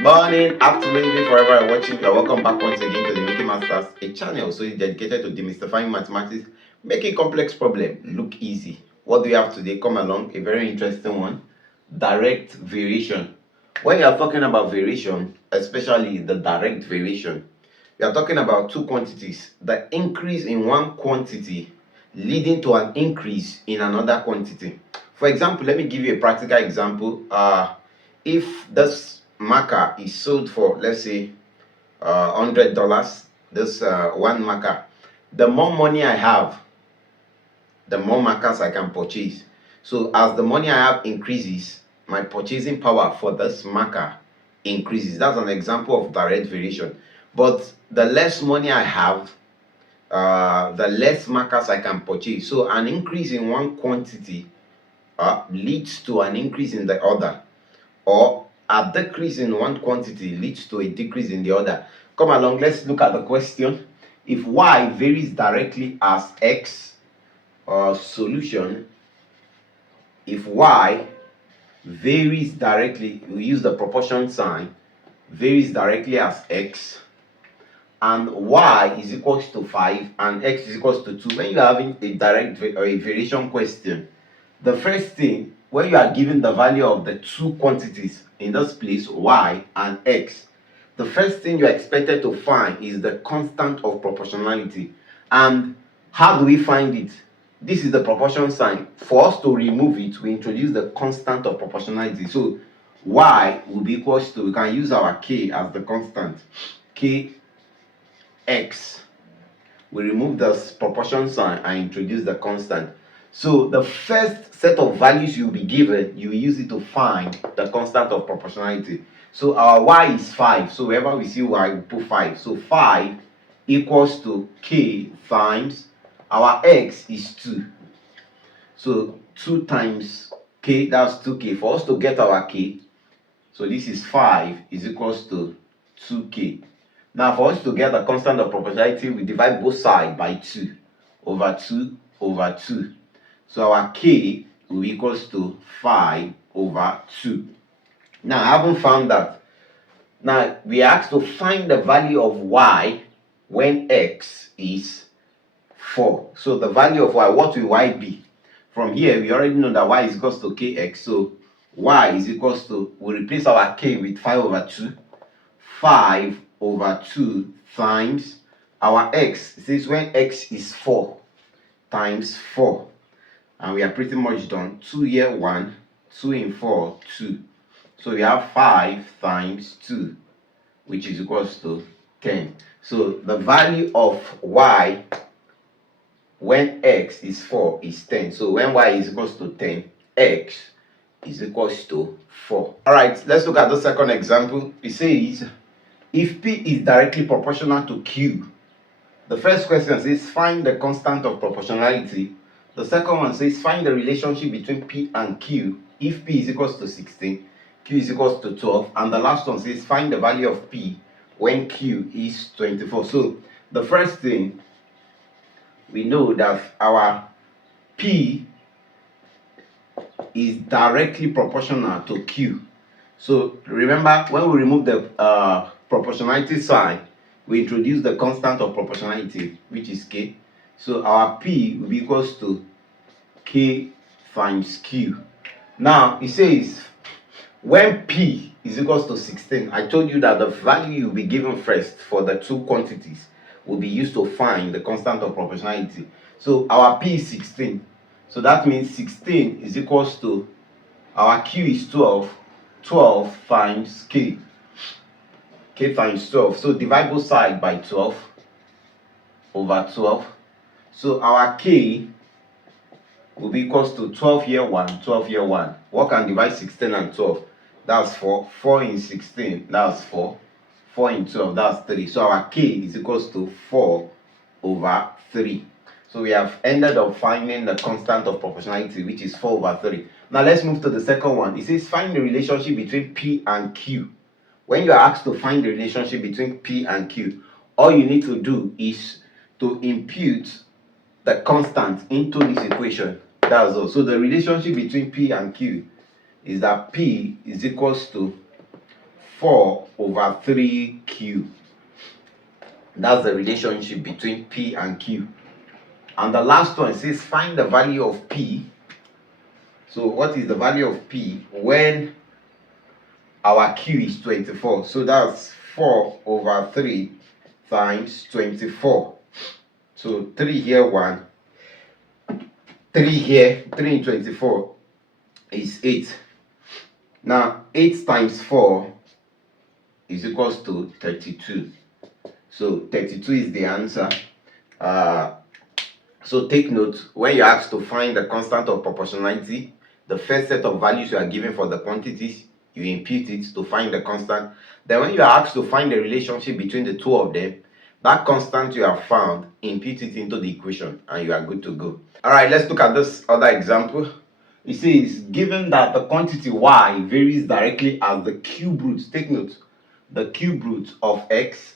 Morning, afternoon, evening, forever you're watching. You're welcome back once again to the Making Masters, a channel so dedicated to demystifying mathematics, making complex problem look easy. What do we have today? Come along, a very interesting one. Direct variation. When you are talking about variation, especially the direct variation, we are talking about two quantities. The increase in one quantity leading to an increase in another quantity. For example, let me give you a practical example. If this marker is sold for, let's say, $100, this one marker, the more money I have, the more markers I can purchase. So as the money I have increases, my purchasing power for this marker increases. That's an example of direct variation. But the less money I have, the less markers I can purchase. So an increase in one quantity leads to an increase in the other, or a decrease in one quantity leads to a decrease in the other. Come along, let's look at the question. If y varies directly as x, solution, if y varies directly, we use the proportion sign, varies directly as x, and y is equals to 5 and x is equals to 2. When you are having a direct or a variation question, the first thing, when you are given the value of the two quantities, in this place y and x, the first thing you are expected to find is the constant of proportionality. And how do we find it? This is the proportion sign. For us to remove it, we introduce the constant of proportionality. So y will be equals to, we can use our k as the constant, k x. We remove the proportion sign and introduce the constant. So the first set of values you'll be given, you will use it to find the constant of proportionality. So our y is 5. So wherever we see y, we put 5. So 5 equals to k times our x is 2. So 2 times k, that's 2k. For us to get our k, so this is 5 is equals to 2k. Now for us to get the constant of proportionality, we divide both sides by 2 over 2 over 2. So our k will be equals to 5 over 2. Now I haven't found that. Now we are asked to find the value of y when x is 4. So the value of y, what will y be? From here we already know that y is equals to kx. So y is equals to, we replace our k with 5 over 2. 5 over 2 times our x. It says when x is 4 times 4. And we are pretty much done. 2 here 1, 2 in 4, 2. So we have 5 times 2, which is equals to 10. So the value of y when x is 4 is 10. So when y is equals to 10, x is equals to 4. Alright, let's look at the second example. It says, if P is directly proportional to Q, the first question says find the constant of proportionality. The second one says find the relationship between P and Q if P is equals to 16, Q is equals to 12, and the last one says find the value of P when Q is 24. So the first thing, we know that our P is directly proportional to Q. So remember, when we remove the proportionality sign, we introduce the constant of proportionality, which is k. So our P will be equals to k times Q. Now it says when P is equals to 16, I told you that the value you'll be given first for the two quantities will be used to find the constant of proportionality. So our P is 16. So that means 16 is equals to, our Q is 12. 12 times k. K times 12. So divide both sides by 12 over 12. So our k will be equals to 12 here 1, 12 here 1. What can divide 16 and 12? That's 4. 4 in 16, that's 4. 4 in 12, that's 3. So our k is equals to 4 over 3. So we have ended up finding the constant of proportionality, which is 4 over 3. Now let's move to the second one. It says find the relationship between P and Q. When you are asked to find the relationship between P and Q, all you need to do is to impute the constant into this equation. That's all. So the relationship between P and Q is that P is equals to 4 over 3q. That's the relationship between P and Q. And the last one says find the value of P. So what is the value of P when our Q is 24? So that's 4 over 3 times 24. So 3 here, 1. 3 here, 3 in 24 is 8. Now 8 times 4 is equals to 32. So 32 is the answer. So take note, when you're asked to find the constant of proportionality, the first set of values you are given for the quantities, you impute it to find the constant. Then when you are asked to find the relationship between the two of them, that constant you have found, impute it into the equation and you are good to go. Alright, let's look at this other example. It says, given that the quantity y varies directly as the cube root, take note, the cube root of x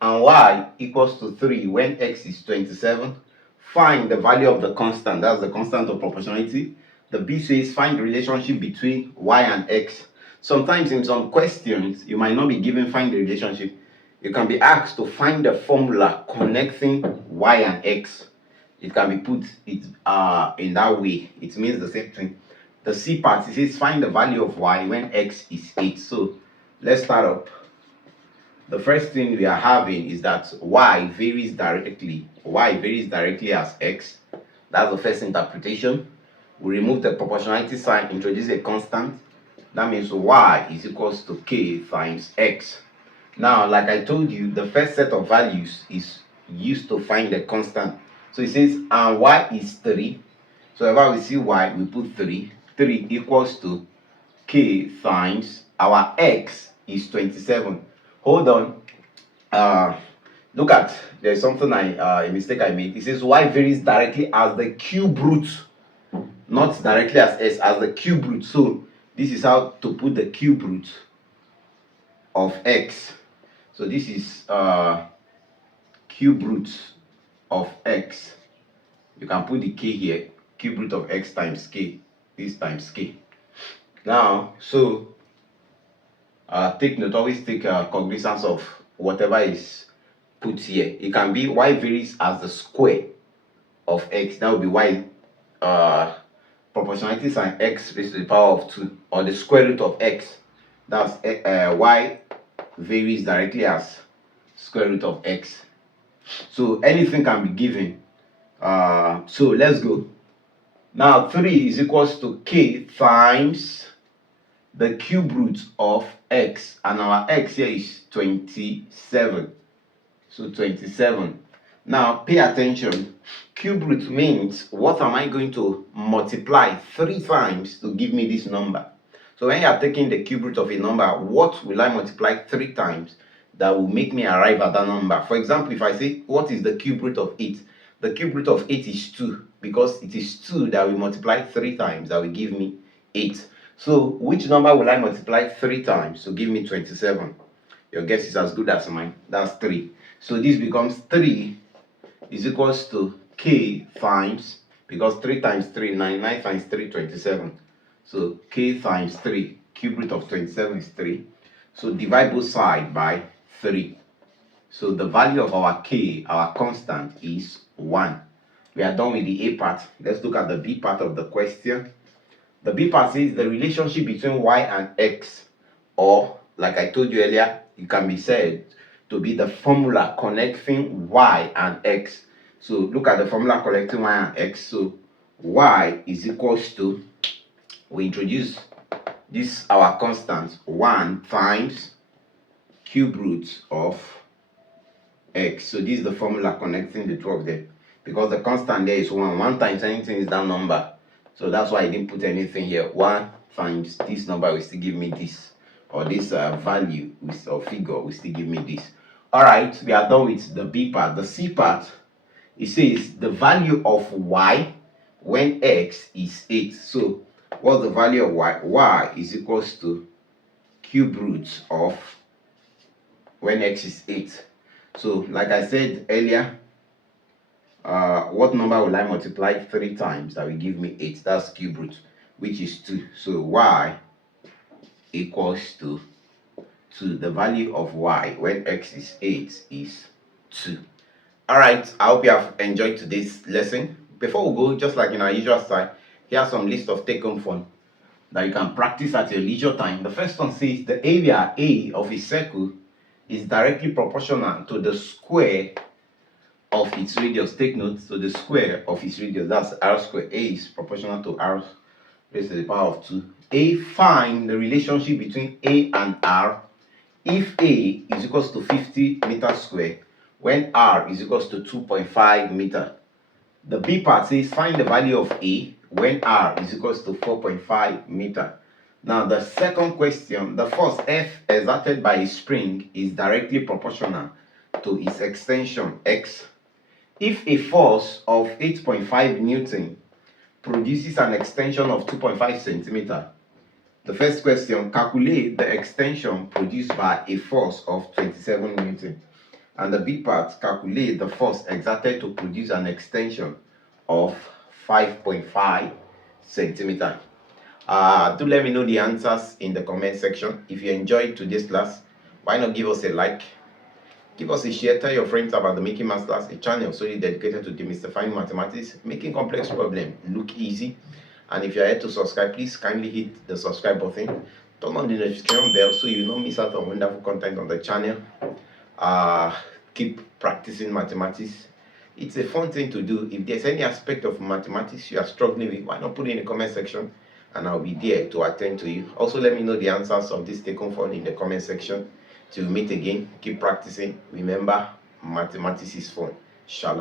and y equals to 3 when x is 27, find the value of the constant, that's the constant of proportionality. The B says find the relationship between y and x. Sometimes in some questions, you might not be given find the relationship. You can be asked to find the formula connecting y and x. It can be put in that way. It means the same thing. The C part, it says find the value of y when x is 8. So let's start up. The first thing we are having is that y varies directly. Y varies directly as x. That's the first interpretation. We remove the proportionality sign, introduce a constant. That means y is equals to k times x. Now, like I told you, the first set of values is used to find the constant. So it says, and y is 3. So whenever we see y, we put 3. 3 equals to k times our x is 27. Hold on. Look at, there's something a mistake I made. It says y varies directly as the cube root, not directly as s, as the cube root. So this is how to put the cube root of x. So this is cube root of x. You can put the k here, cube root of x times k, this times k. Now, so take note, always take cognizance of whatever is put here. It can be y varies as the square of x. That would be y proportionality sign x raised to the power of 2, or the square root of x. That's y varies directly as square root of x. So anything can be given. So let's go. Now 3 is equals to k times the cube root of x, and our x here is 27. So 27. Now pay attention. Cube root means what am I going to multiply 3 times to give me this number? So when you are taking the cube root of a number, what will I multiply 3 times that will make me arrive at that number? For example, if I say what is the cube root of 8? The cube root of 8 is 2, because it is 2 that will multiply 3 times that will give me 8. So which number will I multiply 3 times to give me 27? Your guess is as good as mine. That's 3. So this becomes 3 is equals to k times, because 3 times 3, 9, 9 times 3, 27. So k times 3, cube root of 27 is 3. So divide both sides by 3. So the value of our k, our constant, is 1. We are done with the A part. Let's look at the B part of the question. The B part says the relationship between y and x, or like I told you earlier, it can be said to be the formula connecting y and x. So look at the formula connecting y and x. So y is equals to, we introduce this our constant, 1 times cube root of x. So this is the formula connecting the two of them, because the constant there is 1. 1 times anything is that number. So that's why I didn't put anything here. 1 times this number will still give me this, or this value or figure will still give me this. Alright, we are done with the B part. The C part, it says the value of y when x is 8. So what's the value of y? Y is equals to cube root of when x is 8. So like I said earlier, what number will I multiply 3 times that will give me 8? That's cube root, which is 2. So y equals to 2. The value of y when x is 8 is 2. Alright, I hope you have enjoyed today's lesson. Before we go, just like in our usual style, here's some list of take-home fun that you can practice at your leisure time. The first one says the area A of a circle is directly proportional to the square of its radius. Take note, so the square of its radius, that's r squared. A is proportional to r raised to the power of 2. A, find the relationship between A and r if A is equals to 50 meters square when r is equals to 2.5 meter. The B part says find the value of A when r is equals to 4.5 meter. Now the second question, the force F exerted by a spring is directly proportional to its extension x. If a force of 8.5 Newton produces an extension of 2.5 centimeter, the first question, calculate the extension produced by a force of 27 Newton. And the B part, calculate the force exerted to produce an extension of 5.5 centimeter. Do let me know the answers in the comment section. If you enjoyed today's class, why not give us a like, give us a share, tell your friends about the Making Masters, a channel solely dedicated to demystifying mathematics, making complex problems look easy. And if you're here to subscribe, please kindly hit the subscribe button, turn on the notification bell so you don't miss out on wonderful content on the channel. Keep practicing mathematics. It's a fun thing to do. If there's any aspect of mathematics you are struggling with, why not put it in the comment section and I'll be there to attend to you. Also, let me know the answers of this take-home fun in the comment section. Till we meet again, keep practicing. Remember, mathematics is fun. Shalom.